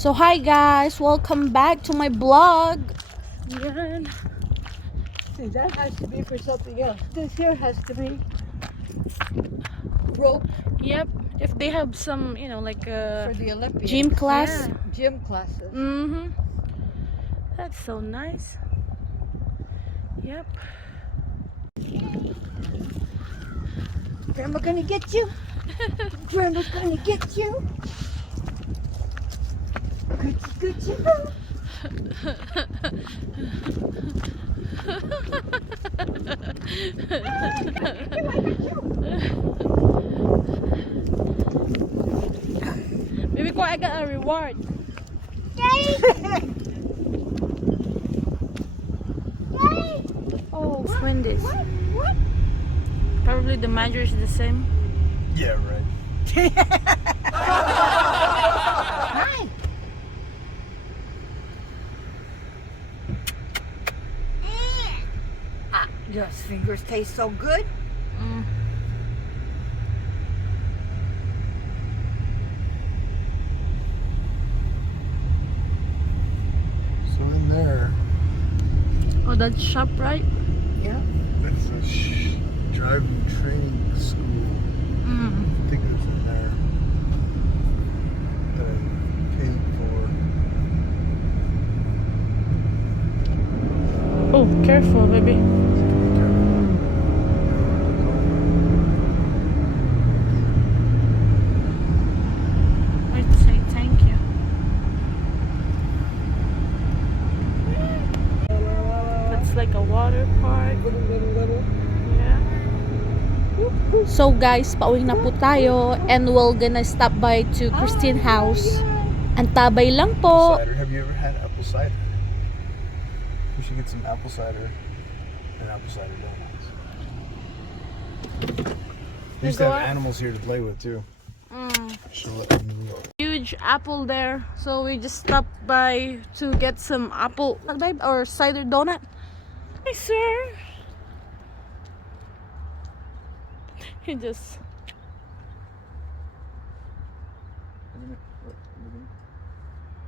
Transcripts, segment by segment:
So hi guys, welcome back to my blog. Yan. See, that has to be for something else. This here has to be rope. Yep, if they have some, like For the Olympians. gym class. Yeah, gym classes. Mm-hmm. That's so nice. Yep. Grandma gonna get you. Grandma's gonna get you. Good you. Maybe I got a reward. Yay! Oh, windy. What? Probably the measure is the same. Yeah, right. Hi. Your fingers taste so good. Mm. So in there, Oh, that's shop, right? Yeah. that's a driving training school. Mm. I think it's in there that I paid for. Oh, careful, baby. I'd say thank you. That's like a water park. Little. Yeah. So guys, pauwi na po tayo and we're gonna stop by to Christine house. Antabay lang po. Cider. Have you ever had apple cider? We should get some apple cider and apple cider donuts. They used to have animals here to play with too. Should let them know. Huge apple there, so we just stopped by to get some apple, babe, or cider donut. Hi, sir. He just.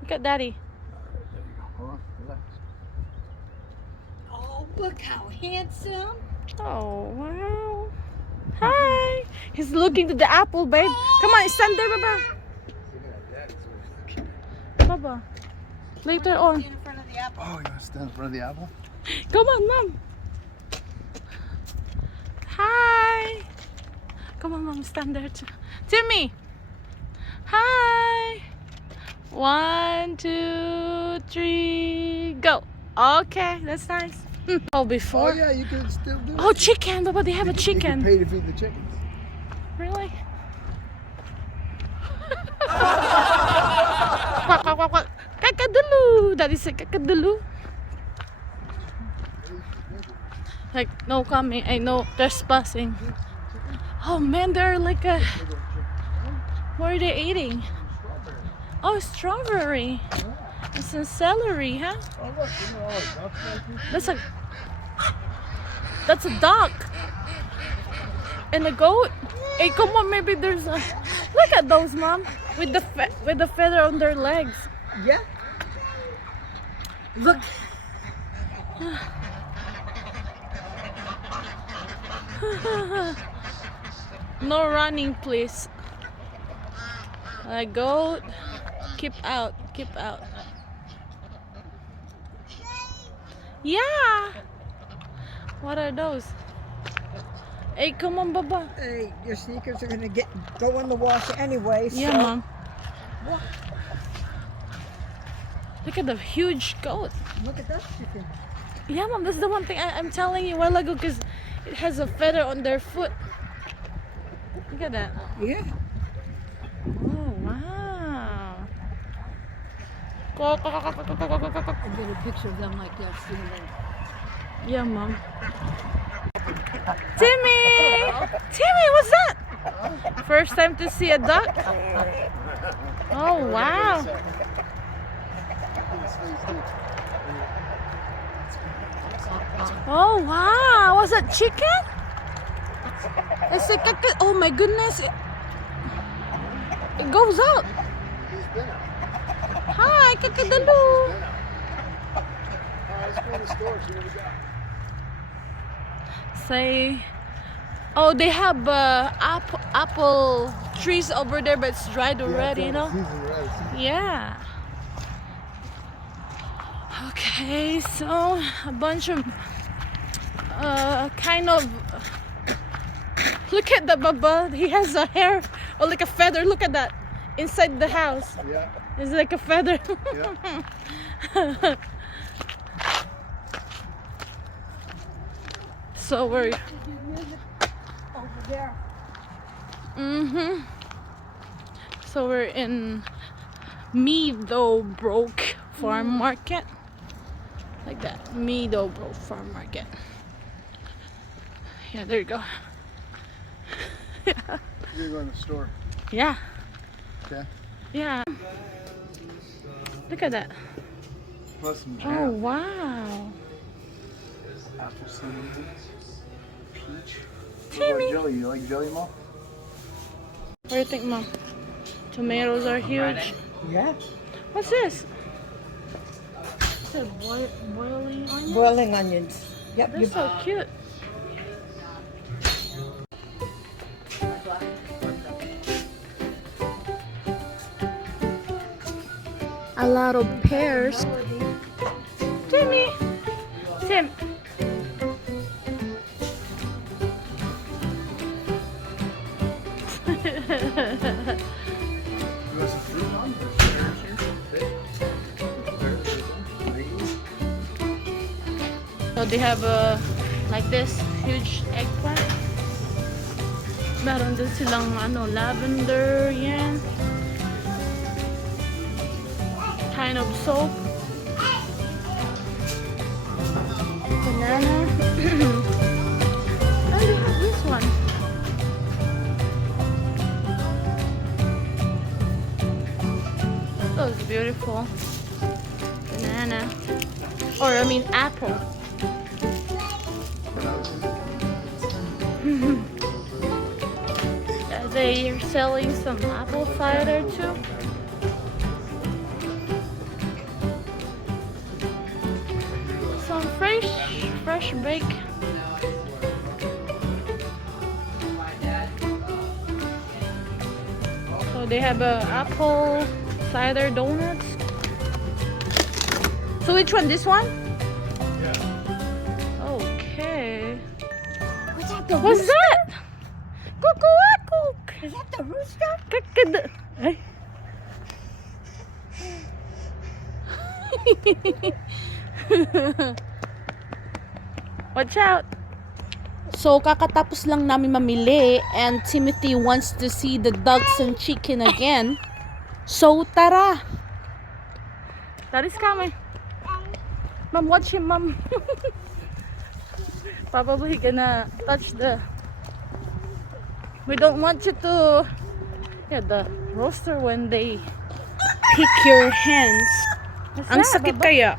Look at daddy. Alright, there you go. Hold on, relax. Oh, look how handsome. Oh wow. Hi. He's looking to the apple, babe. Come on, stand there, Baba. Baba. Later on. In front of the apple. Oh, you want to stand in front of the apple? Come on, mom. Hi. Come on, mom. Stand there too. Timmy. Hi. 1, 2, 3, go. Okay, that's nice. Oh, before. Oh yeah, you can still do it. Oh, chicken, Baba. They have a You chicken. can pay to feed the chickens. Really? Quack, quack, quack, quack. Kakadulu. Daddy said kakadulu. Like, no coming. No trespassing. Oh man, they're like a. What are they eating? Oh, strawberry. And some celery, huh? Oh look, you know all the ducks like this. That's a duck. And a goat. Hey, come on, maybe there's a. Look at those, mom, with the feather on their legs. Yeah. Look. No running, please. A goat. Keep out. Keep out. Yeah. What are those? Hey, come on, Baba. Hey, your sneakers are gonna go in the wash anyway. Yeah, so. mom. What? Look at the huge goat. Look at that chicken. Yeah, mom. That's the one thing I'm telling you a while ago, because it has a feather on their foot. Look at that. Yeah. Oh, wow. I get a picture of them like that soon. Yeah, mom. Timmy! Timmy, what's that? First time to see a duck? Oh, wow. Oh, wow. Was that chicken? It's like oh my goodness. It goes out. Hi, kakadalu. Let's go to the store, see what we got. Say, oh, they have apple trees over there, but it's dried already, you know? Yeah. Okay, so a bunch of kind of. Look at the baba. He has a hair or like a feather. Look at that inside the house. Yeah. It's like a feather. Yeah. So we're. Over there. So we're in Meadowbrook Farm Market. Like that. Meadowbrook Farm Market. Yeah, there you go. You're going to the store. Yeah. Okay. Yeah. Look at that. Plus some Oh, jam. wow. Apple cinnamon. Peach. Timmy. Jelly. You like jelly, Mom? What do you think, Mom? Tomatoes are huge. Yeah. What's this? Is it boiling onions? Boiling onions. Yep. They're so cute. A lot of pears. Timmy! Tim! You want some fruit, Mom? There's pears here. Mangoes. So they have like this huge eggplant. Meron din silang lavender, yan. Kind of soap. Banana. Oh, they have this one. That was beautiful. Banana. Or I mean apple. They're selling some apple cider too. Some fresh bake. So they have apple cider donuts. So which one? This one? Yeah. Okay. Was that the What's rooster? that? Cuckoo. Is that the rooster? Kakad. Ay. Watch out. So, kakatapos lang namin mamili and Timothy wants to see the ducks and chicken again. So, tara. That is coming. Mom, watch him, Mom. Probably gonna touch the... We don't want you to... Yeah, the roaster when they pick your hands. What's Ang that, sakit Baba? kaya.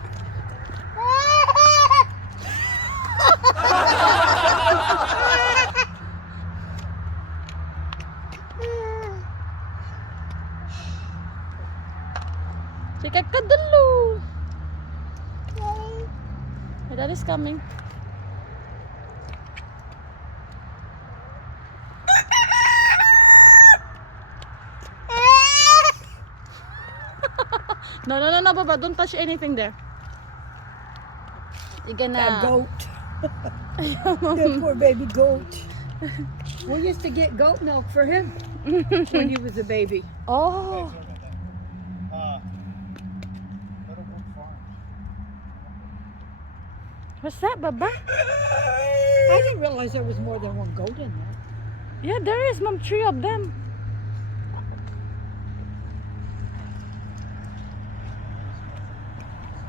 Sikat ka dulu. My dad is coming. No, Baba. Don't touch anything there. You're That gonna... goat. That poor baby goat. We used to get goat milk for him when he was a baby. Oh. Meadowbrook Farm. What's that, Baba? I didn't realize there was more than one goat in there. Yeah, there is, Mom. 3 of them.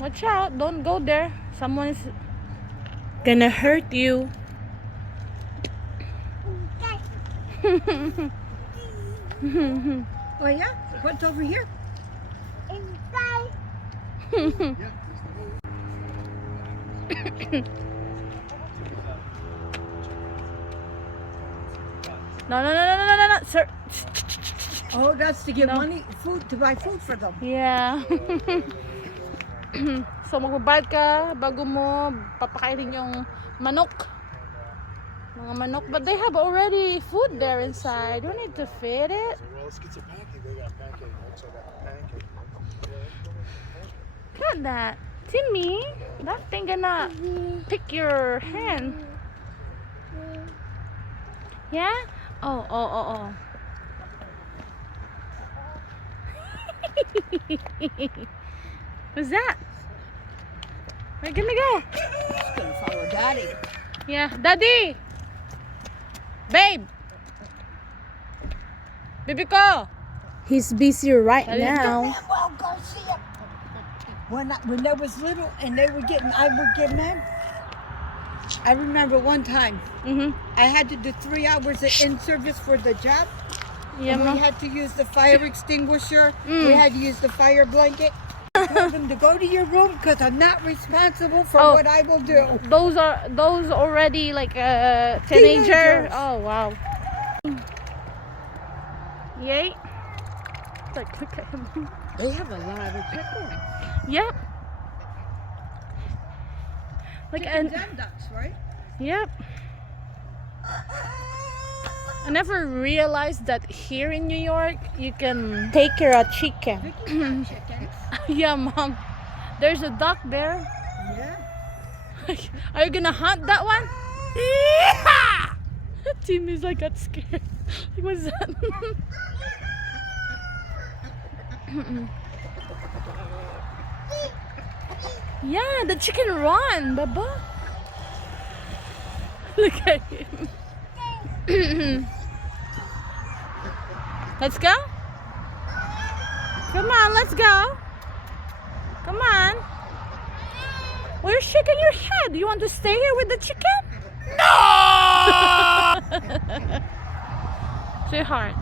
Watch out. Don't go there. Someone's gonna hurt you. Oh yeah? What's over here? No, sir. Oh, that's to get No. money, food, to buy food for them. Yeah. So magbabayad ka bago mo papakainin yung manok. Mga manok. But they have already food there inside. You don't need to feed it. Well, let's get some pancake. They got pancake mix. I got pancake mix. Look at that. Timmy, that thing gonna pick your hand. Yeah? Oh. What's that? Where you gonna go? Just gonna follow Daddy. Yeah, Daddy! Babe! Baby ko! He's busy right now. Well, go see him. When they was little and I would get mad. I remember one time I had to do 3 hours of in service for the job. Yeah, We ma. had to use the fire extinguisher. We had to use the fire blanket. I told them to go to your room because I'm not responsible for Oh. what I will do. Those already like a teenager. Teenagers. Oh wow. Yay. Like look at him. They have a lot of chickens. Yep. Like Chickens and and ducks, right? yep. I never realized that here in New York you can take care of chicken. Vicky got chickens. Yeah, mom. There's a duck there. Yeah. Are you gonna hunt that one? Yeah! Timmy's like got scared. Like, what's that? Yeah, the chicken run, Baba. Look at him. Let's go. Come on, let's go. Come on. Well, you're shaking your head. You want to stay here with the chicken? No! Sweetheart.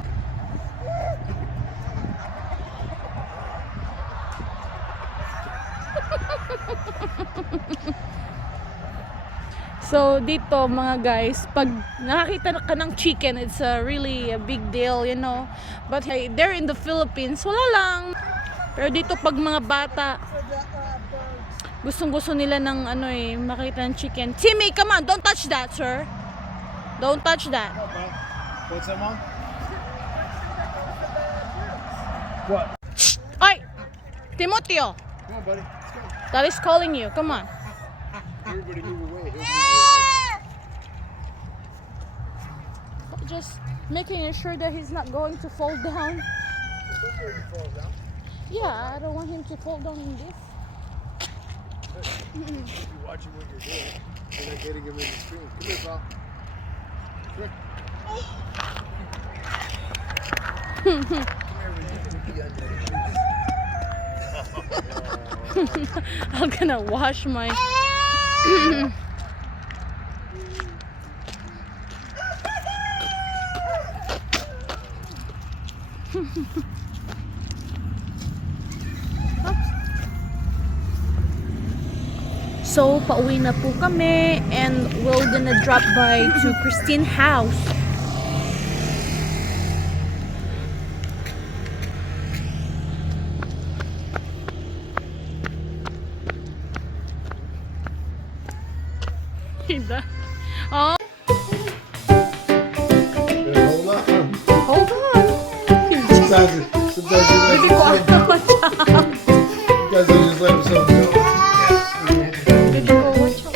So dito mga guys, pag nakakita ka ng chicken, it's really a big deal, you know. But hey, there in the Philippines, wala lang. Pero dito pag mga bata, gustong-gusto nila ng makita ng chicken. Timmy, come on, don't touch that, sir. Don't touch that. What's that, Mom? What? Ay! Timoteo, Come on, buddy. Let's go. that is calling you. Come on. Everybody move away. Just making sure that he's not going to fall down. Yeah, I don't want him to fall down in this. You're watching what you're doing. You're not getting him in the screen. Come here, pal. Come here. I'm gonna wash my. So, pauwi na po kami and we're gonna drop by to Christine's house. Oh, Hold on. hold on. Sometimes you Baby ko, watch out. guys will just let themselves go. Baby ko, watch out.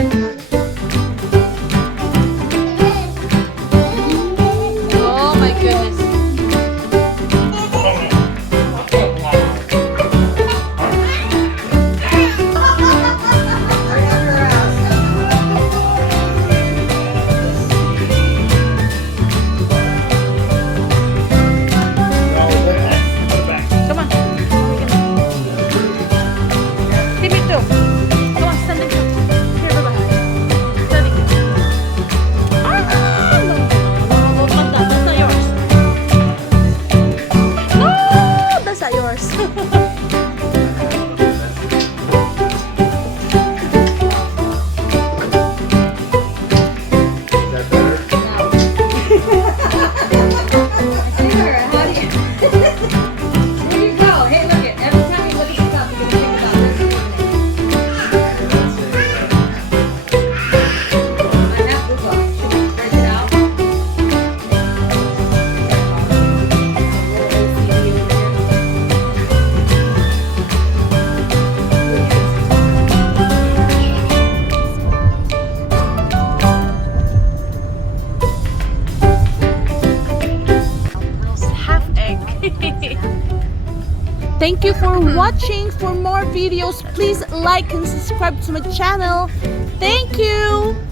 Thank you for watching. For more videos, please like and subscribe to my channel. Thank you.